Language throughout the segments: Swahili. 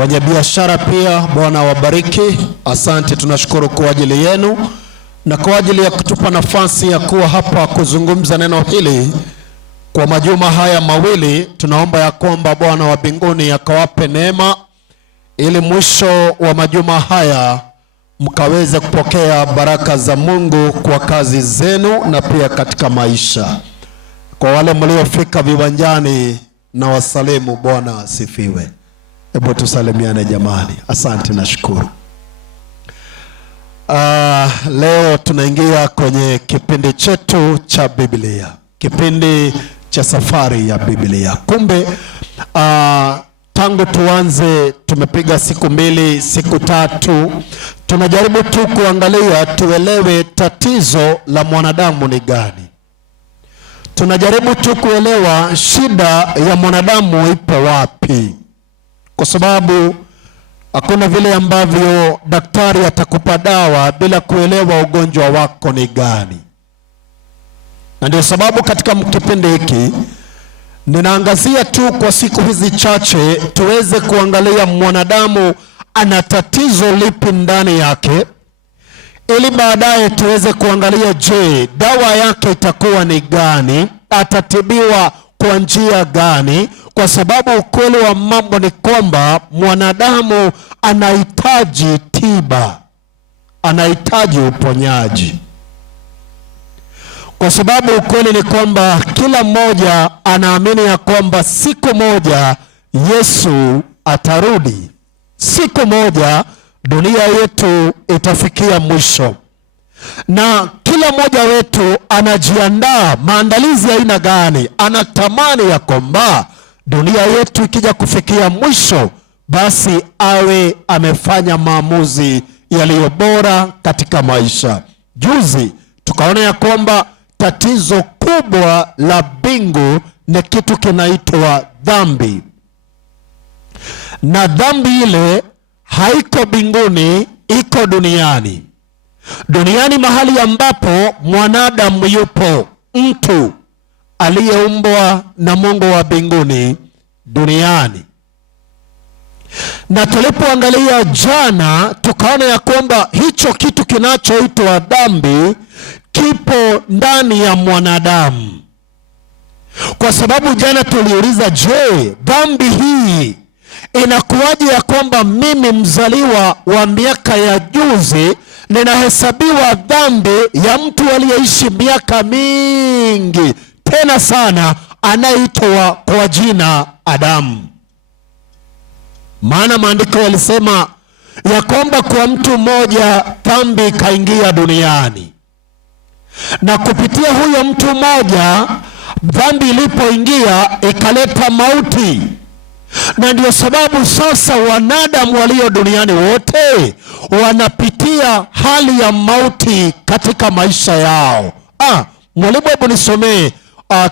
Wafanyabiashara pia, Bwana wabariki. Asante, tunashukuru kwa ajili yenu na kwa ajili ya kutupa nafasi ya kuwa hapa kuzungumza neno hili kwa majuma haya mawili. Tunaomba ya kwamba Bwana wa mbinguni akawape neema ili mwisho wa majuma haya mkaweze kupokea baraka za Mungu kwa kazi zenu na pia katika maisha. Kwa wale mliofika viwanjani na wasalimu, Bwana asifiwe. Hebu tusalimiane jamani. Asante na shukuru. Leo tunaingia kwenye kipindi chetu cha Biblia, kipindi cha safari ya Biblia. Kumbe tangu tuanze tumepiga siku 2, siku 3. Tunajaribu tu kuangalia tuelewe tatizo la mwanadamu ni gani. Tunajaribu tu kuelewa shida ya mwanadamu ipo wapi, kwa sababu hakuna vile ambavyo daktari atakupa dawa bila kuelewa ugonjwa wako ni gani. Na ndio sababu katika kipindi hiki ninaangazia tu kwa siku hizi chache tuweze kuangalia mwanadamu ana tatizo lipi ndani yake, ili baadaye tuweze kuangalia, je, dawa yake itakuwa ni gani, atatibiwa kwa njia gani? Kwa sababu ukweli wa mambo ni kwamba mwanadamu anahitaji tiba, anahitaji uponyaji. Kwa sababu ukweli ni kwamba kila mmoja anaamini ya kwamba siku moja Yesu atarudi. Siku moja dunia yetu itafikia mwisho. Na kila mmoja wetu anajiandaa, maandalizi aina gani? Anatamani ya kwamba dunia yetu ikija kufikia mwisho, basi awe amefanya maamuzi yaliyo bora katika maisha. Juzi tukaona ya kwamba tatizo kubwa la mbingu ni kitu kinaitwa dhambi. Na dhambi ile haiko mbinguni, iko duniani. Duniani mahali ambapo mwanadamu yupo, mtu aliyeumbwa na Mungu wa mbinguni duniani. Na tulipoangalia jana tukaona ya kwamba hicho kitu kinachoitwa dhambi kipo ndani ya mwanadamu. Kwa sababu jana tuliuliza, je, dhambi hii inakuwaje ya kwamba mimi mzaliwa wa miaka ya juzi ninahesabiwa dhambi ya mtu aliyeishi miaka mingi tena sana, anaitwa kwa jina Adamu? Maana maandiko yalisema ya kwamba kwa mtu mmoja dhambi ikaingia duniani, na kupitia huyo mtu mmoja dhambi ilipoingia ikaleta mauti. Na ndio sababu sasa wanadamu walio duniani wote wanapitia hali ya mauti katika maisha yao. Mwalimu, hebu nisomee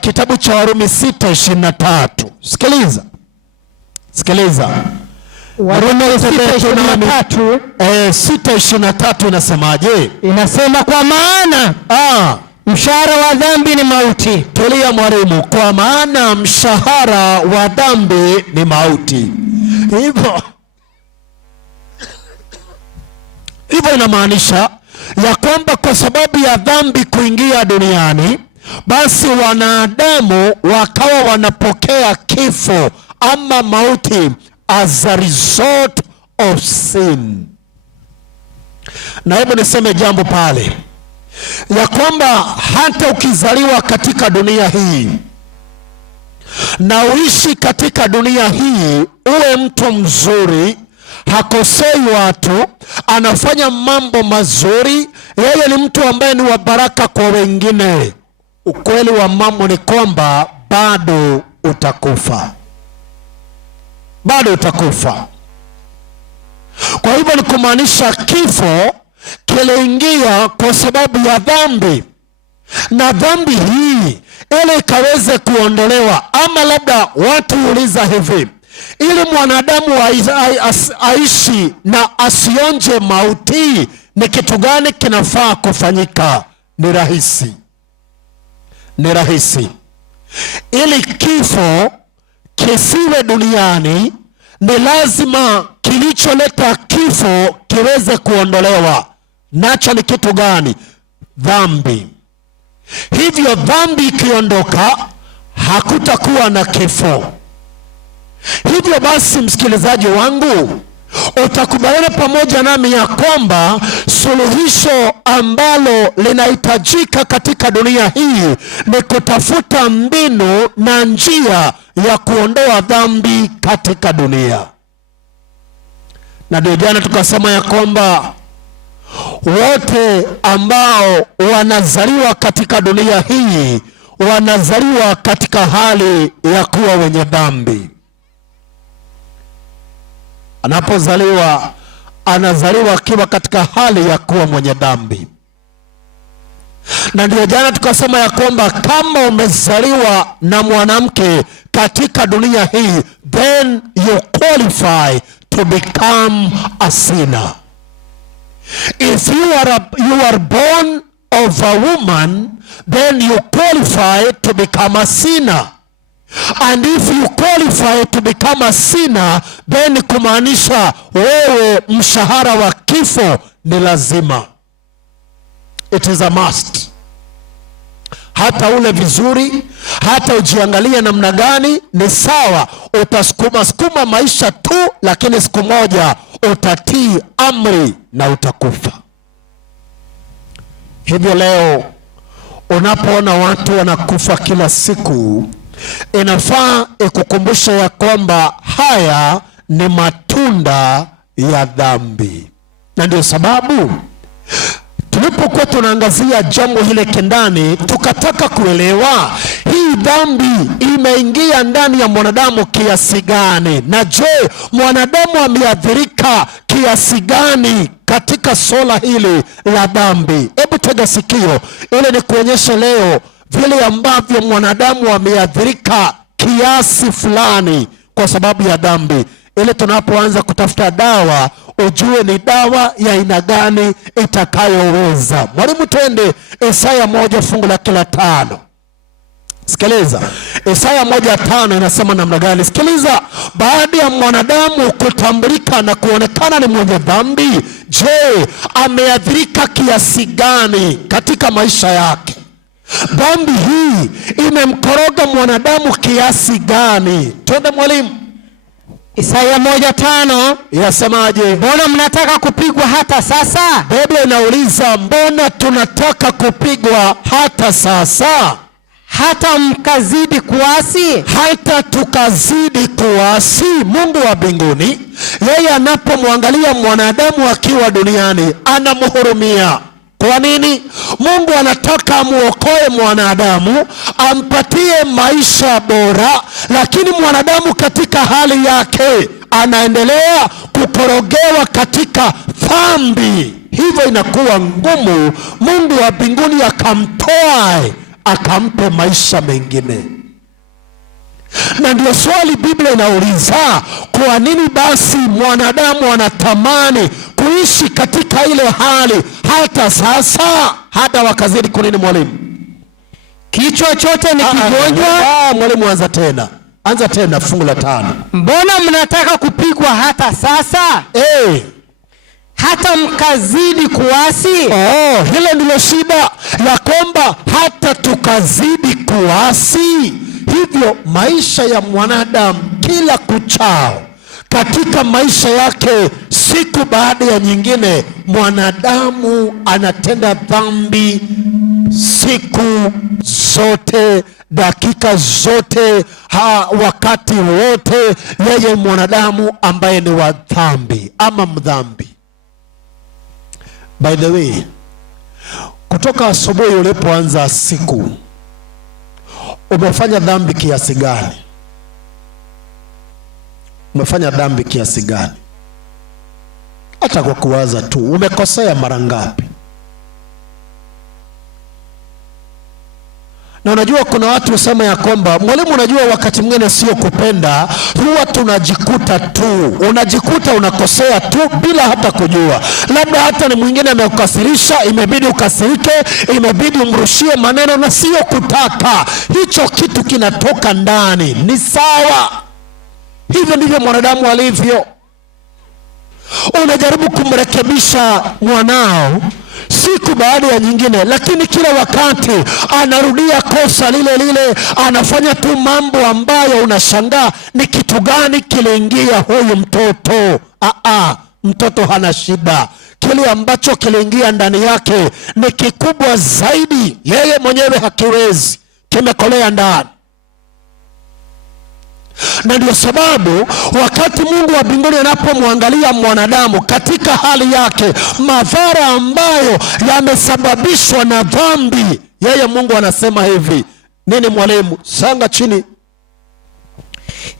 kitabu cha Warumi 6:23. Sikiliza. Warumi 6:23. 6:23 inasemaje? Inasema, kwa maana mshahara wa dhambi ni mauti. Tulia mwalimu. Kwa maana mshahara wa dhambi ni mauti. Hivyo inamaanisha ya kwamba kwa sababu ya dhambi kuingia duniani, basi wanadamu wakawa wanapokea kifo ama mauti as a result of sin. Na hebu niseme jambo pale, ya kwamba hata ukizaliwa katika dunia hii na uishi katika dunia hii, uwe mtu mzuri, hakosei watu, anafanya mambo mazuri, yeye ni mtu ambaye ni wa baraka kwa wengine, ukweli wa mambo ni kwamba bado utakufa. Bado utakufa. Kwa hivyo ni kumaanisha kifo kiliingia kwa sababu ya dhambi. Na dhambi hii ili ikaweze kuondolewa, ama labda watu uliza hivi, ili mwanadamu aishi na asionje mauti, ni kitu gani kinafaa kufanyika? Ni rahisi. Ili kifo kisiwe duniani ni lazima kilicholeta kifo kiweze kuondolewa. Nacho ni kitu gani? Dhambi. Hivyo dhambi ikiondoka, hakutakuwa na kifo. Hivyo basi, msikilizaji wangu, utakubaliana pamoja nami ya kwamba suluhisho ambalo linahitajika katika dunia hii ni kutafuta mbinu na njia ya kuondoa dhambi katika dunia. Na ndio jana tukasema ya kwamba wote ambao wanazaliwa katika dunia hii wanazaliwa katika hali ya kuwa wenye dhambi. Anapozaliwa, anazaliwa akiwa katika hali ya kuwa mwenye dhambi. Na ndio jana tukasema ya kwamba kama umezaliwa na mwanamke katika dunia hii, then you qualify to become a sinner. If you are born of a woman, then you qualify to become a sinner. And if you qualify to become a sinner, then kumaanisha wewe mshahara wa kifo ni lazima. It is a must. Hata ule vizuri, hata ujiangalia namna gani, ni sawa. Utasukuma maisha tu, lakini siku moja utatii amri na utakufa. Hivyo leo unapoona watu wanakufa kila siku, inafaa ikukumbusha ya kwamba haya ni matunda ya dhambi. Na ndio sababu tulipokuwa tunaangazia jambo hile kindani, tukataka kuelewa hii dhambi imeingia ndani ya mwanadamu kiasi gani, na je, mwanadamu ameathirika kiasi gani katika swala hili la dhambi. Hebu tega sikio ili ni kuonyesha leo vile ambavyo mwanadamu ameathirika kiasi fulani kwa sababu ya dhambi, ili tunapoanza kutafuta dawa ujue ni dawa ya aina gani itakayoweza. Mwalimu, twende Isaya 1:5. Sikiliza, Isaya 1:5 inasema namna gani? Sikiliza, baada ya mwanadamu kutambulika na kuonekana ni mwenye dhambi, je, ameathirika kiasi gani katika maisha yake? Dhambi hii imemkoroga mwanadamu kiasi gani? Twende mwalimu. Isaya 1:5 yasemaje? Mbona mnataka kupigwa hata sasa? Biblia inauliza, mbona tunataka kupigwa hata sasa? Hata mkazidi kuasi? Hata tukazidi kuasi. Mungu wa mbinguni, yeye anapomwangalia mwanadamu akiwa duniani anamhurumia. Kwa nini? Mungu anataka amuokoe mwanadamu, ampatie maisha bora, lakini mwanadamu katika hali yake anaendelea kukorogewa katika dhambi. Hivyo inakuwa ngumu Mungu wa mbinguni akamtoa akampe maisha mengine. Na ndio swali Biblia inauliza, kwa nini basi mwanadamu anatamani kuishi katika ile hali hata sasa? Hata wakazidi kunini mwalimu? Kichwa chote ni kigonjwa. Mwalimu, anza tena fungu la 5. Mbona mnataka kupigwa hata sasa? Hata mkazidi kuasi? Hilo ndilo shida ya kwamba hata tukazidi kuasi. Hivyo maisha ya mwanadamu kila kuchao, katika maisha yake siku baada ya nyingine, mwanadamu anatenda dhambi siku zote, dakika zote, wakati wote. Yeye mwanadamu ambaye ni wa dhambi ama mdhambi. By the way, kutoka asubuhi ulipoanza siku, umefanya dhambi kiasi gani? Umefanya dhambi kiasi gani? Hata kwa kuwaza tu, umekosea mara ngapi? Na unajua kuna watu husema ya kwamba, mwalimu, unajua wakati mwingine sio kupenda, huwa tunajikuta tu, unajikuta unakosea tu bila hata kujua. Labda hata ni mwingine amekukasirisha, imebidi ukasirike, imebidi umrushie maneno, na sio kutaka. Hicho kitu kinatoka ndani, ni sawa. Hivyo ndivyo mwanadamu alivyo. Unajaribu kumrekebisha mwanao siku baada ya nyingine, lakini kila wakati anarudia kosa lile lile, anafanya tu mambo ambayo unashangaa ni kitu gani kiliingia huyu mtoto. Mtoto hana shida, kile ambacho kiliingia ndani yake ni kikubwa zaidi, yeye mwenyewe hakiwezi, kimekolea ndani. Na ndio sababu wakati Mungu wa mbinguni anapomwangalia mwanadamu katika hali yake, madhara ambayo yamesababishwa na dhambi, yeye Mungu anasema hivi, nini mwalimu? Sanga chini.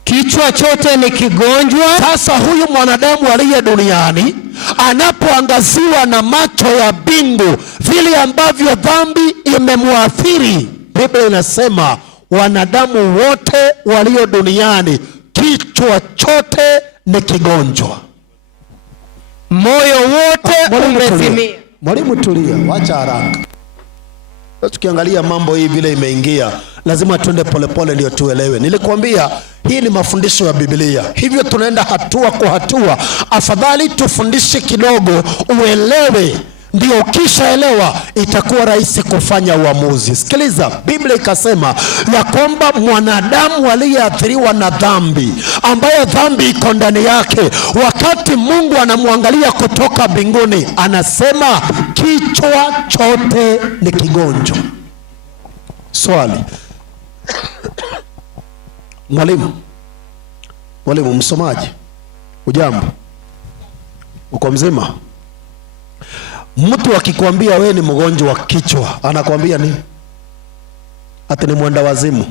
Kichwa chote ni kigonjwa. Sasa huyu mwanadamu aliye duniani anapoangaziwa na macho ya mbingu, vile ambavyo dhambi imemwathiri, Biblia inasema wanadamu wote walio duniani kichwa chote ni kigonjwa, moyo wote umezimia. Mwalimu tulia, wacha haraka. Tukiangalia mambo hii vile imeingia, lazima tuende polepole ndio tuelewe. Nilikwambia hii ni mafundisho ya Biblia, hivyo tunaenda hatua kwa hatua. Afadhali tufundishe kidogo uelewe, ndio ukishaelewa itakuwa rahisi kufanya uamuzi. Sikiliza, Biblia ikasema ya kwamba mwanadamu aliyeathiriwa na dhambi, ambaye dhambi iko ndani yake, wakati Mungu anamwangalia kutoka mbinguni, anasema kichwa chote ni kigonjwa. Swali, mwalimu msomaji, ujambo, uko mzima? Mtu akikwambia we ni mgonjwa wa kichwa, anakwambia nini? Ati ni mwenda wazimu.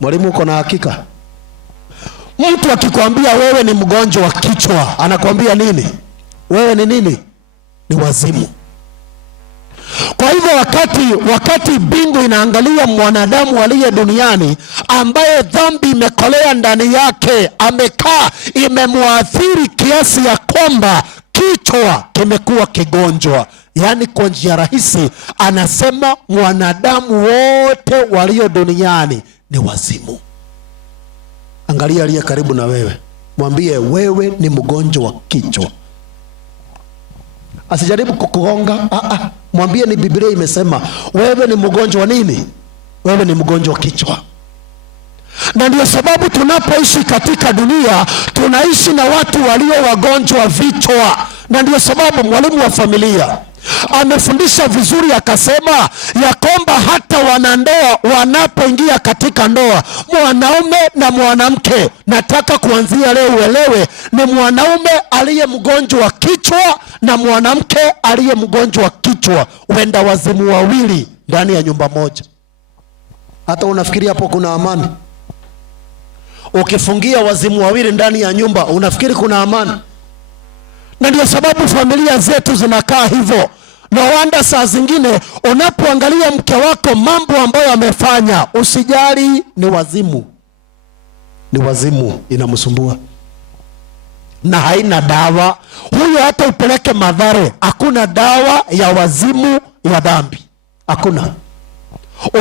Mwalimu, uko na hakika? Mtu akikwambia wewe ni mgonjwa wa kichwa, anakwambia nini? Wewe ni nini? Ni wazimu. Kwa hivyo wakati mbingu inaangalia mwanadamu aliye duniani, ambaye dhambi imekolea ndani yake, amekaa imemwathiri kiasi ya kwamba kichwa kimekuwa kigonjwa, yaani kwa njia rahisi anasema mwanadamu wote walio duniani ni wazimu. Angalia aliye karibu na wewe, mwambie wewe ni mgonjwa wa kichwa. Asijaribu kukugonga, mwambie ni Biblia imesema wewe ni mgonjwa nini? Wewe ni mgonjwa wa kichwa. Na ndio sababu tunapoishi katika dunia tunaishi na watu walio wagonjwa vichwa. Na ndio sababu mwalimu wa familia amefundisha vizuri, akasema ya kwamba hata wanandoa wanapoingia katika ndoa, mwanaume na mwanamke, nataka kuanzia leo uelewe, ni mwanaume aliye mgonjwa wa kichwa na mwanamke aliye mgonjwa wa kichwa, wenda wazimu wawili ndani ya nyumba moja. Hata unafikiri hapo kuna amani? Ukifungia wazimu wawili ndani ya nyumba, unafikiri kuna amani? Na ndio sababu familia zetu zinakaa hivyo. Na wanda saa zingine unapoangalia mke wako mambo ambayo amefanya, usijali, ni wazimu. Ni wazimu inamsumbua na haina dawa. Huyo hata upeleke madhare, hakuna dawa ya wazimu ya dhambi, hakuna.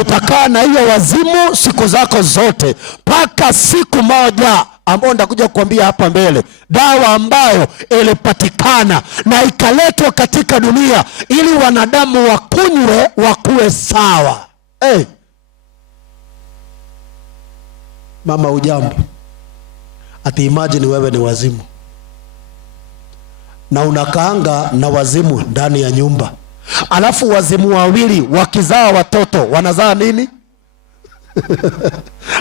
Utakaa na hiyo wazimu siku zako zote, mpaka siku moja ambayo nitakuja kukwambia hapa mbele, dawa ambayo ilipatikana na ikaletwa katika dunia ili wanadamu wakunywe wakuwe sawa. Mama ujambo, ati imagine wewe ni wazimu na unakaanga na wazimu ndani ya nyumba, alafu wazimu wawili wakizaa watoto wanazaa nini?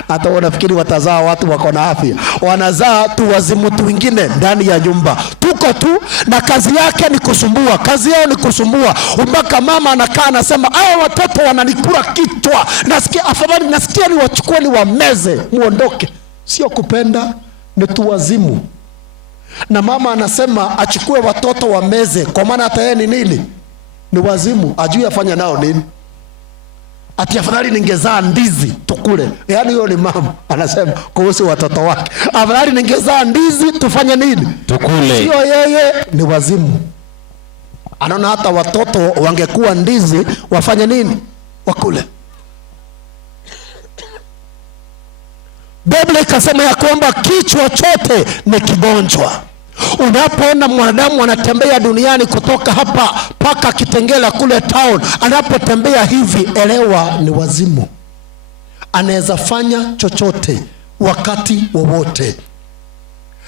Hata wanafikiri watazaa watu wako na afya, wanazaa tu wazimu tu wengine ndani ya nyumba. Tuko tu na kazi yake ni kusumbua, kazi yao ni kusumbua, mpaka mama anakaa anasema hao watoto wananikula kichwa, nasikia afadhali, nasikia ni wachukue ni wameze muondoke. Sio kupenda, ni tu wazimu. Na mama anasema achukue watoto wameze, kwa maana hata yeye ni nini? Ni wazimu, ajui afanya nao nini. Ati afadhali ningezaa ndizi tukule. Yaani hiyo ni mama anasema kuhusu watoto wake, afadhali ningezaa ndizi tufanye nini? Tukule. Sio yeye, ni wazimu. Anaona hata watoto wangekuwa ndizi wafanye nini? Wakule. Biblia ikasema ya kwamba kichwa chote ni kigonjwa. Unapoona mwanadamu anatembea duniani kutoka hapa paka Kitengela kule town, anapotembea hivi, elewa ni wazimu. Anaweza fanya chochote wakati wowote.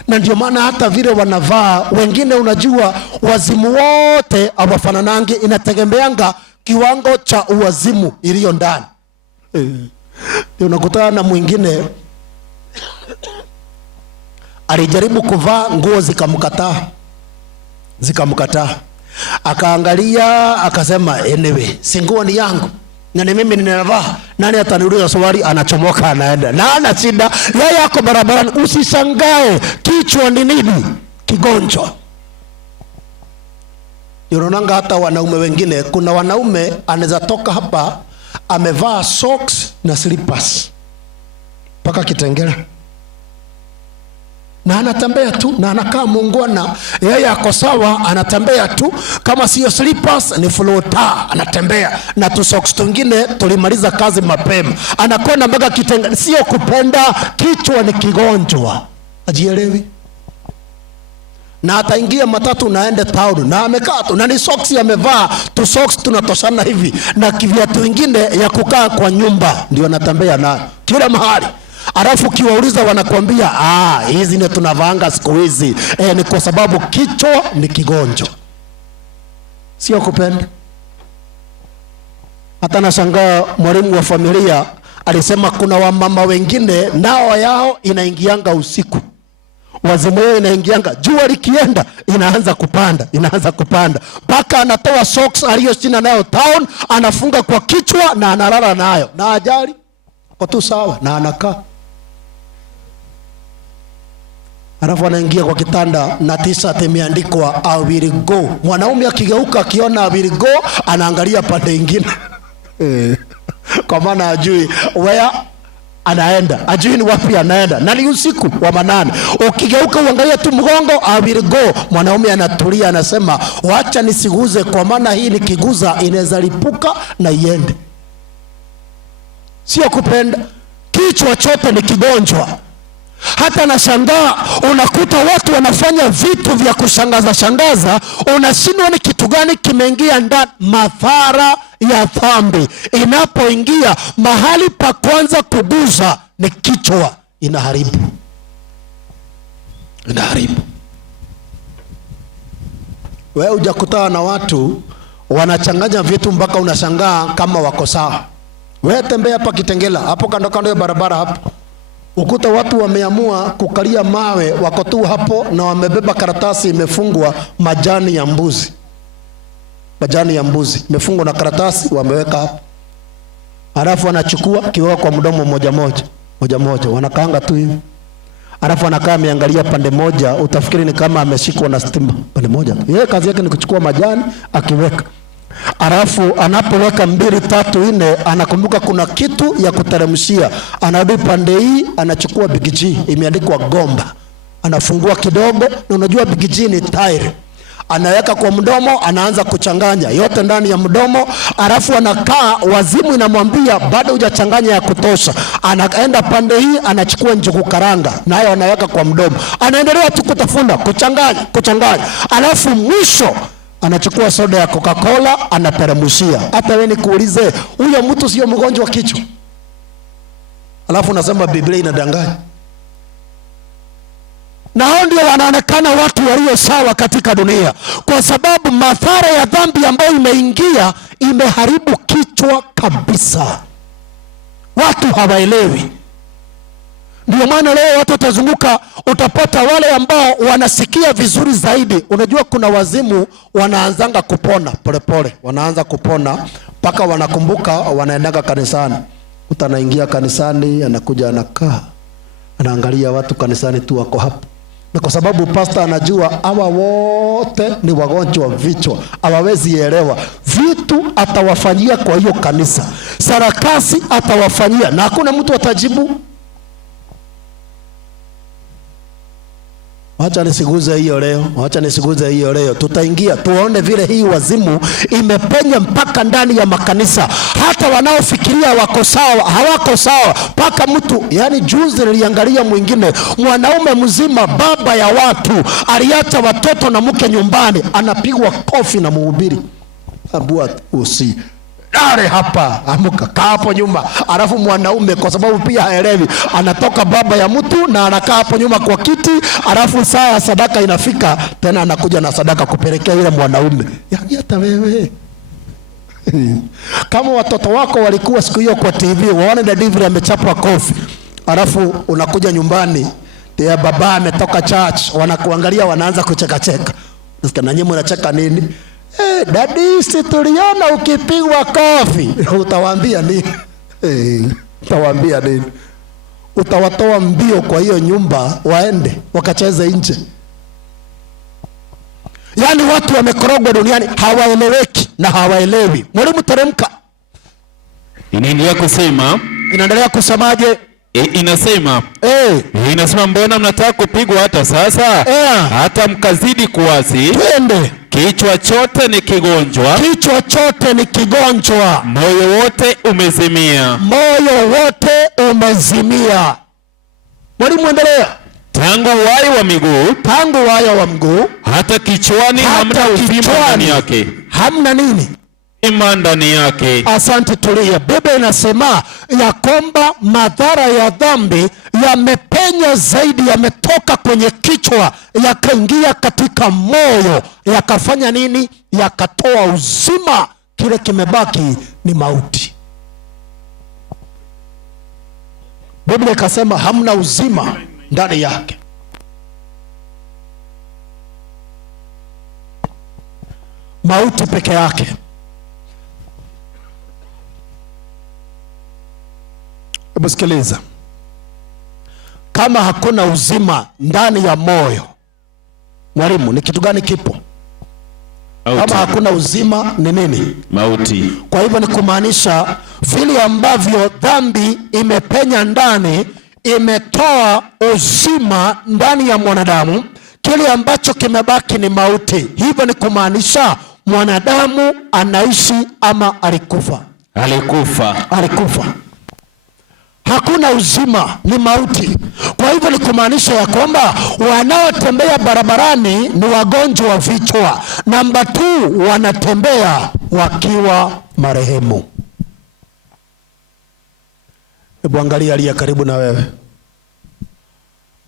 Na ndio maana hata vile wanavaa wengine, unajua wazimu wote hawafananangi, inategemeanga kiwango cha uwazimu iliyo ndani. Unakutana na mwingine alijaribu kuvaa nguo zikamkataa, akaangalia akasema anyway, si nguo ni yangu na ni mimi ninavaa, nani ataniuliza swali? Anachomoka anaenda na ana shida yeye yako barabarani. Usishangae, kichwa ni nini? Kigonjwa. Unaonanga hata wanaume wengine, kuna wanaume anaweza toka hapa amevaa socks na slippers paka Kitengela, na anatembea tu na anakaa muungwana, yeye ako sawa, anatembea tu, kama sio slippers ni flota, anatembea na tu socks tungine tulimaliza kazi mapema, anakwenda mpaka Kitengela. Sio kupenda, kichwa ni kigonjwa, ajielewi. Na ataingia matatu naende town na amekaa tu na ni socks amevaa tu, socks tunatoshana hivi na viatu vingine ya kukaa kwa nyumba, ndio anatembea na kila mahali. Alafu kiwauliza wanakuambia hizi ndio tunavaanga siku hizi. Ni kwa sababu kichwa ni kigonjwa, sio kupenda. Hata nashangaa mwalimu wa familia alisema kuna wamama wengine nao yao inaingianga usiku, wazimu yao inaingianga, jua likienda inaanza kupanda mpaka anatoa socks aliyoshina nayo town, anafunga kwa kichwa na analala nayo, na ajali kwa tu sawa na anakaa. Alafu anaingia kwa kitanda na t-shirt imeandikwa I will go. Mwanaume akigeuka akiona I will go, anaangalia pande nyingine kwa maana ajui where anaenda, ajui ni wapi anaenda, na ni usiku wa manane. Ukigeuka uangalia tu mgongo I will go, mwanaume anatulia, anasema wacha nisiguze, kwa maana hii nikiguza inaweza lipuka na iende. Sio kupenda, kichwa chote ni kigonjwa. Hata nashangaa unakuta watu wanafanya vitu vya kushangaza, unashindwa ni kitu gani kimeingia ndani. Madhara ya dhambi inapoingia mahali pa kwanza kuguza ni kichwa, inaharibu. Wewe hujakutana na watu wanachanganya vitu mpaka unashangaa kama wako sawa. Wewe tembea hapa Kitengela, hapo kando ya barabara hapo, ukuta watu wameamua kukalia mawe, wako tu hapo na wamebeba karatasi imefungwa majani ya mbuzi imefungwa na karatasi wameweka hapo. Alafu wanachukua kiweka kwa mdomo moja moja, wanakaanga tu hivi. Alafu anakaa ameangalia pande moja, utafikiri ni kama ameshikwa na stima pande moja. Yeye kazi yake ni kuchukua majani akiweka. Alafu anapoweka 2, 3, 4 anakumbuka kuna kitu ya kuteremshia, anarudi pande hii, anachukua Big G imeandikwa Gomba, anafungua kidogo, na unajua Big G ni tairi, anaweka kwa mdomo, anaanza kuchanganya yote ndani ya mdomo. Alafu anakaa, wazimu inamwambia bado hujachanganya ya kutosha, anaenda pande hii, anachukua njugu karanga nayo anaweka kwa mdomo, anaendelea tu kutafuna, kuchanganya. Alafu mwisho anachukua soda ya Coca-Cola anateremshia. Hata wewe nikuulize, huyo mtu sio mgonjwa wa kichwa? Alafu unasema Biblia inadanganya. Na hao ndio wanaonekana watu walio sawa katika dunia, kwa sababu madhara ya dhambi ambayo imeingia imeharibu kichwa kabisa. Watu hawaelewi. Ndio maana leo watu watazunguka, utapata wale ambao wanasikia vizuri zaidi. Unajua kuna wazimu wanaanzanga kupona polepole, wanaanza kupona mpaka wanakumbuka wanaendaga kanisani. Utanaingia kanisani, anakuja anakaa, anaangalia watu kanisani tu wako hapo. Na kwa sababu pastor anajua hawa wote ni wagonjwa vichwa, hawawezi elewa vitu, atawafanyia kwa hiyo kanisa. Sarakasi atawafanyia na hakuna mtu atajibu. Wacha nisiguze hiyo leo. Tutaingia tuone vile hii wazimu imepenya mpaka ndani ya makanisa. Hata wanaofikiria wako sawa, hawako sawa. Paka mtu, yani juzi niliangalia mwingine, mwanaume mzima, baba ya watu, aliacha watoto na mke nyumbani, anapigwa kofi na mhubiri. Abua usi dare hapa, amuka kaa hapo nyuma. Alafu mwanaume kwa sababu pia haelewi, anatoka baba ya mtu na anakaa hapo nyuma kwa kiti. Alafu saa ya sadaka inafika, tena anakuja na sadaka kupelekea yule mwanaume. Yani hata wewe kama watoto wako walikuwa siku hiyo kwa TV waone dadi vile amechapwa kofi, alafu unakuja nyumbani ya baba ametoka church, wanakuangalia wanaanza kucheka. Na nyinyi mnacheka nini? Dadi, si tuliona ukipigwa kofi. Utawaambia nini? Utawaambia nini? Utawatoa mbio kwa hiyo nyumba waende wakacheze nje. Yani watu wamekorogwa duniani, hawaeleweki na hawaelewi. Mwalimu teremka. Inaendelea kusemaje? Inasema mbona mnataka kupigwa hata sasa? Hata mkazidi kuasi. Twende. Kichwa chote ni kigonjwa. Moyo wote umezimia. Mwalimu endelea. Tangu waya wa mguu hata kichwani hamna uzima ndani yake. Hamna nini? Ima ndani yake. Asante, tulia. Biblia inasema ya kwamba madhara ya dhambi yamepenya zaidi, yametoka kwenye kichwa yakaingia katika moyo, yakafanya nini? Yakatoa uzima, kile kimebaki ni mauti. Biblia ikasema hamna uzima ndani yake. Mauti peke yake. Hebu sikiliza. Kama hakuna uzima ndani ya moyo, mwalimu, ni kitu gani kipo? Kama hakuna uzima ni nini? Mauti. Kwa hivyo ni kumaanisha vile ambavyo dhambi imepenya ndani, imetoa uzima ndani ya mwanadamu, kile ambacho kimebaki ni mauti. Hivyo ni kumaanisha mwanadamu anaishi ama alikufa? Alikufa. Hakuna uzima, ni mauti. Kwa hivyo ni kumaanisha ya kwamba wanaotembea barabarani ni wagonjwa wa vichwa. Namba 2, wanatembea wakiwa marehemu. Hebu angalia aliye karibu na wewe,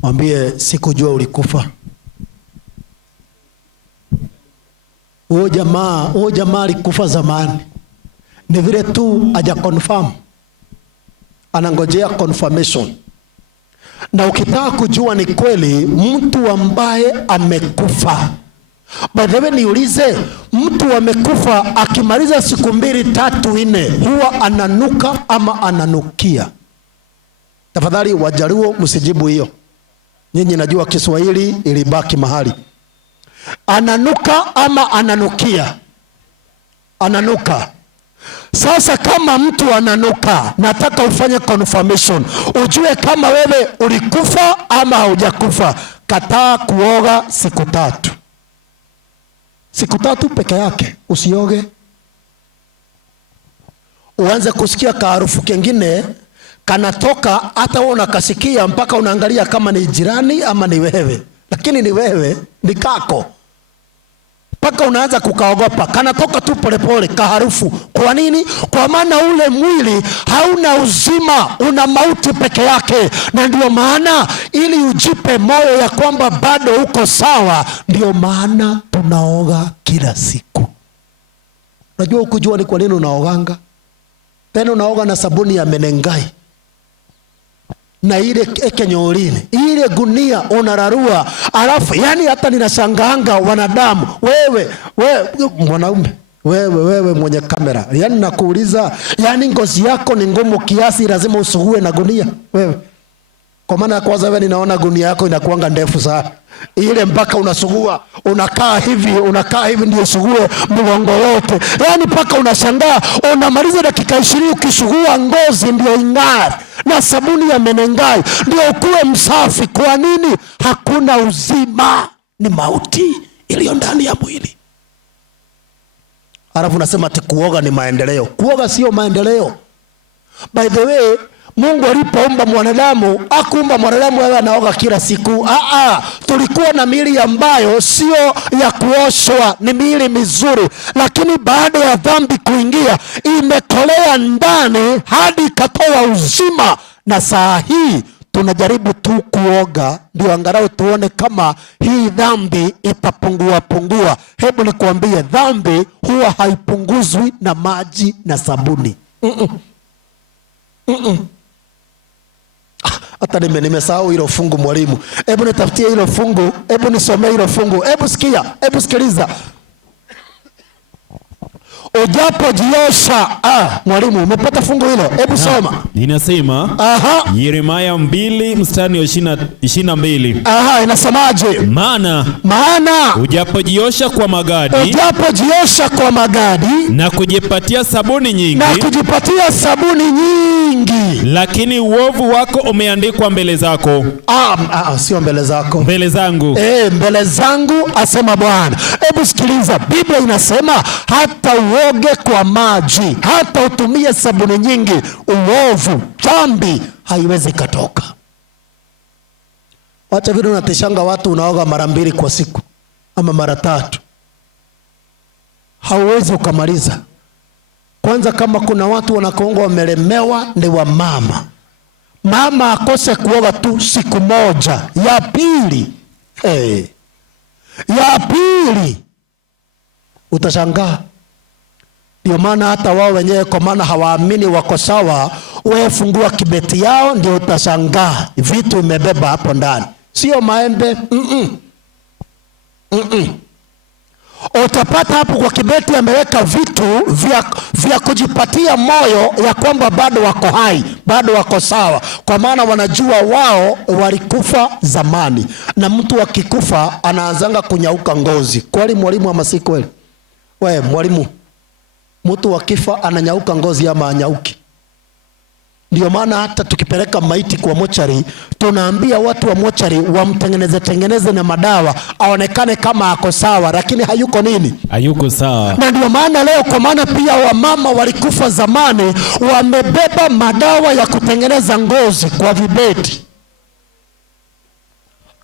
mwambie sikujua ulikufa. Huyo jamaa alikufa zamani, ni vile tu haja confirm, anangojea confirmation. Na ukitaka kujua ni kweli mtu ambaye amekufa, by the way niulize, mtu amekufa akimaliza siku 2, 3, 4 huwa ananuka ama ananukia? Tafadhali Wajaluo msijibu hiyo, nyinyi najua Kiswahili ilibaki mahali. Ananuka ama ananukia? Ananuka. Sasa kama mtu ananuka, nataka ufanye confirmation, ujue kama wewe ulikufa ama haujakufa. Kataa kuoga siku 3. Siku 3 peke yake, usioge. Uanze kusikia harufu kingine kanatoka, hata wewe unakasikia mpaka unaangalia kama ni jirani ama ni wewe, lakini ni wewe, ni kako. Mpaka unaanza kukaogopa, kanatoka tu polepole kaharufu. Kwa nini? Kwa maana ule mwili hauna uzima, una mauti peke yake. Na ndio maana ili ujipe moyo ya kwamba bado uko sawa, ndio maana tunaoga kila siku. Unajua ukujua ni kwa nini unaoganga? Tena unaoga na sabuni ya Menengai na ile ekenyoline, ile gunia unararua. Alafu yani hata ninashangaanga wanadamu, wewe mwanaume, wewe mwenye kamera, yani nakuuliza, yani ngozi yako ni ngumu kiasi lazima usugue na gunia? Wewe Kwa maana kwanza wewe ninaona gunia yako inakuanga ndefu sana. Ile mpaka unasugua, unakaa hivi ndio usugue mgongo wote. Yaani mpaka unashangaa, unamaliza dakika 20 ukisugua ngozi ndio ing'are. Na sabuni ya Menengai ndio ukuwe msafi. Kwa nini? Hakuna uzima, ni mauti iliyo ndani ya mwili. Alafu nasema ati kuoga ni maendeleo. Kuoga sio maendeleo. By the way, Mungu alipoumba mwanadamu, hakuumba mwanadamu wewe anaoga kila siku. Tulikuwa na miili ambayo sio ya kuoshwa, ni miili mizuri. Lakini baada ya dhambi kuingia, imetolea ndani hadi ikatoa uzima. Na saa hii tunajaribu tu kuoga ndio angalau tuone kama hii dhambi itapungua. Hebu nikwambie, dhambi huwa haipunguzwi na maji na sabuni. Hata nimesahau hilo fungu mwalimu. Hebu nitafutie hilo fungu, hebu nisomee hilo fungu. Hebu sikiliza. Ujapojiosha. Mwalimu, umepata fungu hilo? Hebu soma. Linasema Yeremia 2 mstari wa 22. Inasemaje? Maana ujapojiosha kwa magadi na kujipatia sabuni nyingi, lakini uovu wako umeandikwa mbele zako. Sio mbele zako, mbele zangu. Mbele zangu asema Bwana. Hebu sikiliza, Biblia inasema hata uoge kwa maji, hata utumie sabuni nyingi, uovu, dhambi haiwezi katoka. Wacha vile unatishanga watu unaoga mara 2 kwa siku ama mara 3. Hauwezi ukamaliza. Kwanza kama kuna watu wanakonga wamelemewa ni wa mama akose kuoga tu siku moja, ya pili utashangaa. Ndio maana hata wao wenyewe kwa maana hawaamini wako sawa, wewe fungua kibeti yao ndio utashangaa vitu imebeba hapo ndani. Sio maembe. Utapata hapo kwa kibeti ameweka vitu vya kujipatia moyo ya kwamba bado wako hai, bado wako sawa. Kwa maana wanajua wao walikufa zamani. Na mtu akikufa anaanzanga kunyauka ngozi. Kweli mwalimu ama si kweli? Wewe mwalimu, mtu akifa ananyauka ngozi ama anyauki? Ndio maana hata tukipeleka maiti kwa mochari, tunaambia watu wa mochari wamtengeneze na madawa aonekane kama ako sawa, lakini hayuko nini? Hayuko sawa. Na ndio maana leo, kwa maana pia wamama walikufa zamani, wamebeba madawa ya kutengeneza ngozi kwa vibeti.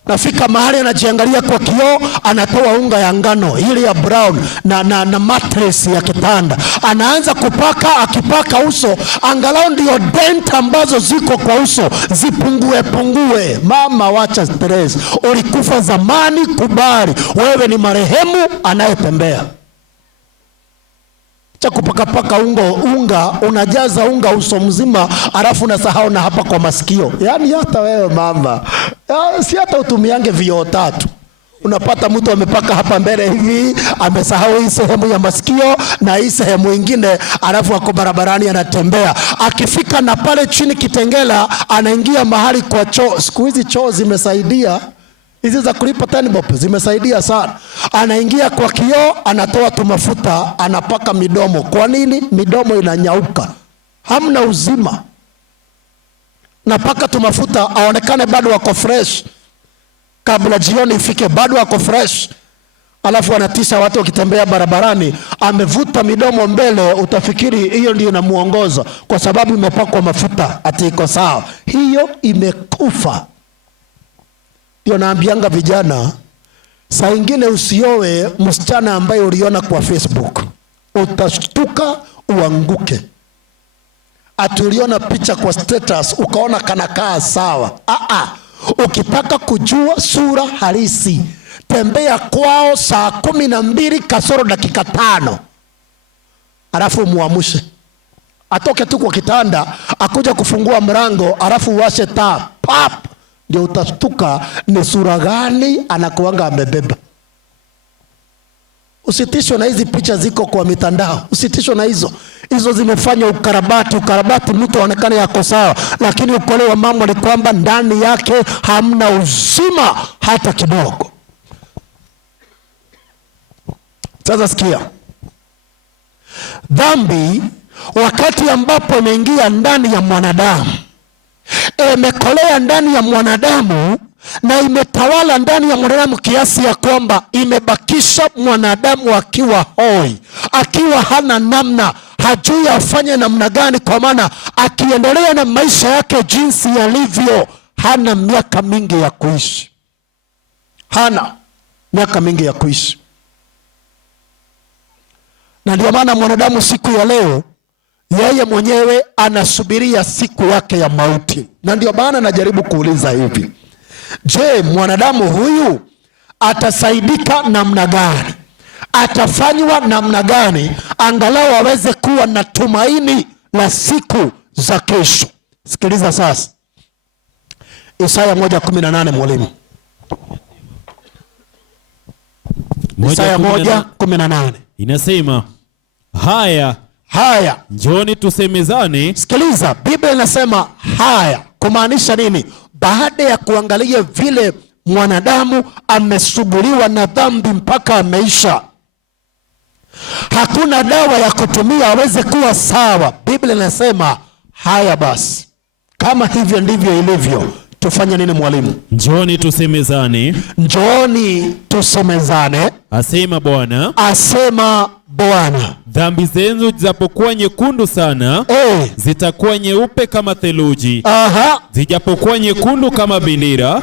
Nafika mahali anajiangalia kwa kioo, anatoa unga ya ngano ile ya brown na mattress ya kitanda, anaanza kupaka. Akipaka uso, angalau ndio dent ambazo ziko kwa uso zipungue. Mama, wacha stress. Ulikufa zamani, kubali wewe ni marehemu anayetembea. Cha kupaka unga, unajaza unga uso mzima, alafu unasahau na hapa kwa masikio. Yaani hata wewe mama, si hata utumiange vioo 3. Unapata mtu amepaka hapa mbele hivi, amesahau hii sehemu ya masikio na hii sehemu nyingine, alafu ako barabarani anatembea. Akifika na pale chini Kitengela, anaingia mahali kwa choo. Siku hizi choo zimesaidia. Hizi za kulipa 10 bob zimesaidia sana. Anaingia kwa kioo, anatoa tu mafuta, anapaka midomo. Kwa nini? Midomo inanyauka, hamna uzima. Napaka tu mafuta aonekane bado wako fresh, kabla jioni ifike bado wako fresh. Alafu anatisha watu wakitembea barabarani, amevuta midomo mbele, utafikiri hiyo ndio inamuongoza kwa sababu imepakwa mafuta ati iko sawa. Hiyo imekufa. Ndio naambianga vijana, saa ingine usioe msichana ambaye uliona kwa Facebook, utashtuka uanguke. Atuliona picha kwa status ukaona kanakaa sawa. Ukitaka kujua sura halisi, tembea kwao saa 12 kasoro dakika 5, alafu muamushe atoke tu kwa kitanda, akuja kufungua mlango, alafu uwashe taa pap, ndio utashtuka ni sura gani anakuanga amebeba. Usitishwe na hizi picha ziko kwa mitandao. Usitishwe na hizo. Hizo zimefanya ukarabati mtu aonekane yako sawa, lakini ukweli wa mambo ni kwamba ndani yake hamna uzima hata kidogo. Sasa sikia. Dhambi wakati ambapo imeingia ndani ya mwanadamu, imekolea ndani ya mwanadamu na imetawala ndani ya mwanadamu kiasi ya kwamba imebakisha mwanadamu akiwa hoi, akiwa hana namna, hajui afanye namna gani, kwa maana akiendelea na maisha yake jinsi yalivyo, hana miaka mingi ya kuishi. Hana miaka mingi ya kuishi. Na ndio maana mwanadamu siku ya leo yeye mwenyewe anasubiria siku yake ya mauti. Na ndio maana najaribu kuuliza hivi, je, mwanadamu huyu atasaidika namna gani? Atafanywa namna gani angalau aweze kuwa na tumaini la siku za kesho? Sikiliza sasa. Isaya 1:18 mwalimu. Isaya 1:18 inasema, haya njoni tusemezane. Sikiliza, Biblia inasema haya, kumaanisha nini? Baada ya kuangalia vile mwanadamu amesubuliwa na dhambi mpaka ameisha, hakuna dawa ya kutumia aweze kuwa sawa. Biblia inasema haya basi, kama hivyo ndivyo ilivyo, tufanye nini mwalimu? Njoni tusemezane. Njoni tusemezane, asema Bwana. Asema Bwana. Dhambi zenu zijapokuwa nyekundu sana, zitakuwa nyeupe kama theluji. Zijapokuwa nyekundu kama bendera,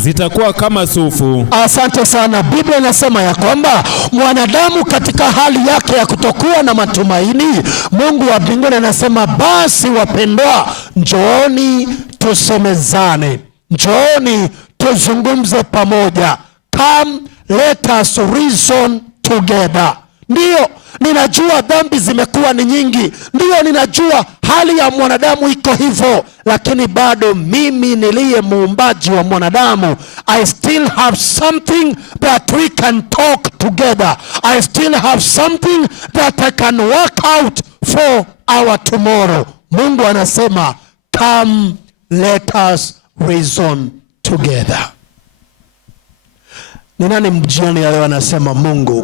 zitakuwa kama sufu. Asante sana. Biblia inasema ya kwamba mwanadamu katika hali yake ya kutokuwa na matumaini, Mungu wa mbinguni anasema, basi wapendwa, njooni tusemezane. Njooni tuzungumze pamoja. Come, let us reason together. Ndiyo, ninajua dhambi zimekuwa ni nyingi. Ndiyo, ninajua hali ya mwanadamu iko hivyo, lakini bado mimi niliye muumbaji wa mwanadamu, I still have something that we can talk together. I still have something that I can work out for our tomorrow. Mungu anasema, come, let us reason together. Ni nani mjioni ya leo anasema, Mungu,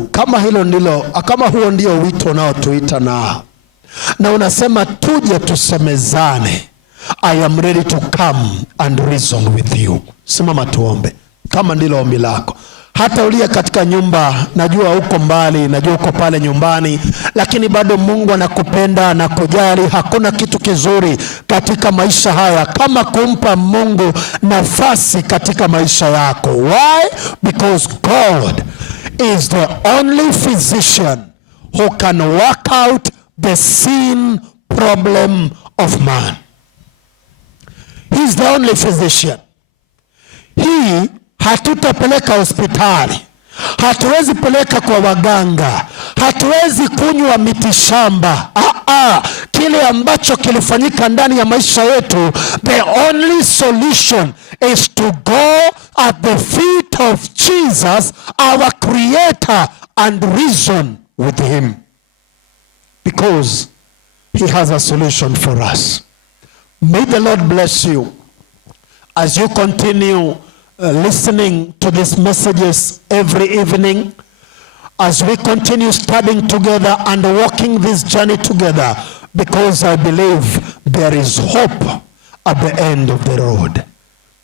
kama huo ndio wito unaotuita na unasema tuje tusemezane, I am ready to come and reason with you. Simama tuombe. Kama ndilo ombi lako, hata uliye katika nyumba, najua uko mbali, najua uko pale nyumbani, lakini bado Mungu anakupenda na kujali. Hakuna kitu kizuri katika maisha haya kama kumpa Mungu nafasi katika maisha yako. Why? Because God is the only physician who can work out the sin problem of man. He is the only physician. Hatutapeleka hospitali, hatuwezi peleka kwa waganga, hatuwezi kunywa mitishamba. Kile ambacho kilifanyika ndani ya maisha yetu, the only solution is to go at the feet of Jesus, our Creator, and reason with Him, because He has a solution for us. May the Lord bless you as you continue listening to these messages every evening, as we continue studying together and walking this journey together, because I believe there is hope at the end of the road.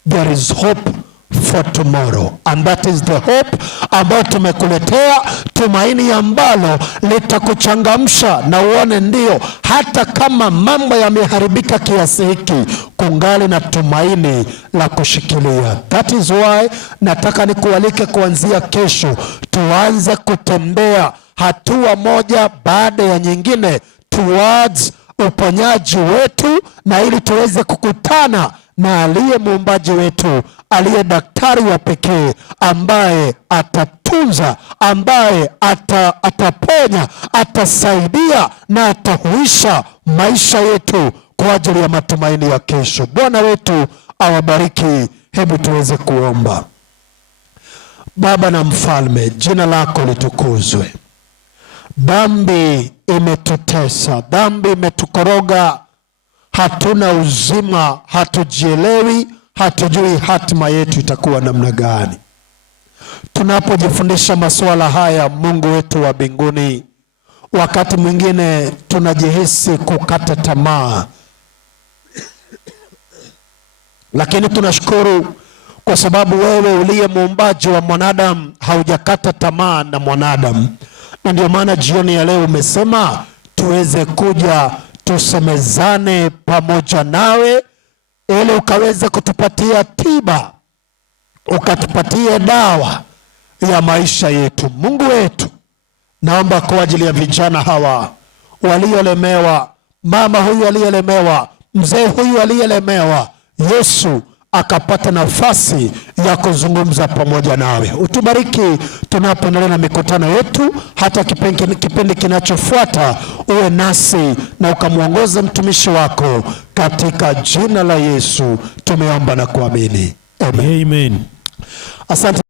There is hope for tomorrow, and that is the hope ambayo tumekuletea, tumaini ambalo litakuchangamsha na uone ndio, hata kama mambo yameharibika kiasi hiki, kungali na tumaini la kushikilia. That is why nataka nikualike kuanzia kesho tuanze kutembea hatua moja baada ya nyingine towards uponyaji wetu, na ili tuweze kukutana na aliye muumbaji wetu, aliye daktari wa pekee, ambaye atatunza, ambaye ataponya, atasaidia na atahuisha maisha yetu kwa ajili ya matumaini ya kesho. Bwana wetu awabariki. Hebu tuweze kuomba. Baba na Mfalme, jina lako litukuzwe. Dhambi imetutesa, dhambi imetukoroga, hatuna uzima, hatujielewi, hatujui hatima yetu itakuwa namna gani. Tunapojifundisha masuala haya, Mungu wetu wa mbinguni, wakati mwingine tunajihisi kukata tamaa, lakini tunashukuru kwa sababu wewe uliye muumbaji wa mwanadamu haujakata tamaa na mwanadamu. Na ndio maana jioni ya leo umesema tuweze kuja tusemezane pamoja nawe, ili ukaweze kutupatia tiba, ukatupatie dawa ya maisha yetu. Mungu wetu, naomba kwa ajili ya vijana hawa waliolemewa, mama huyu aliyelemewa, mzee huyu aliyelemewa, Yesu akapata nafasi ya kuzungumza pamoja nawe. Utubariki tunapoendelea na mikutano yetu, hata kipindi kinachofuata uwe nasi na ukamuongoza mtumishi wako, katika jina la Yesu tumeomba na kuamini. Amen. Amen. Asante.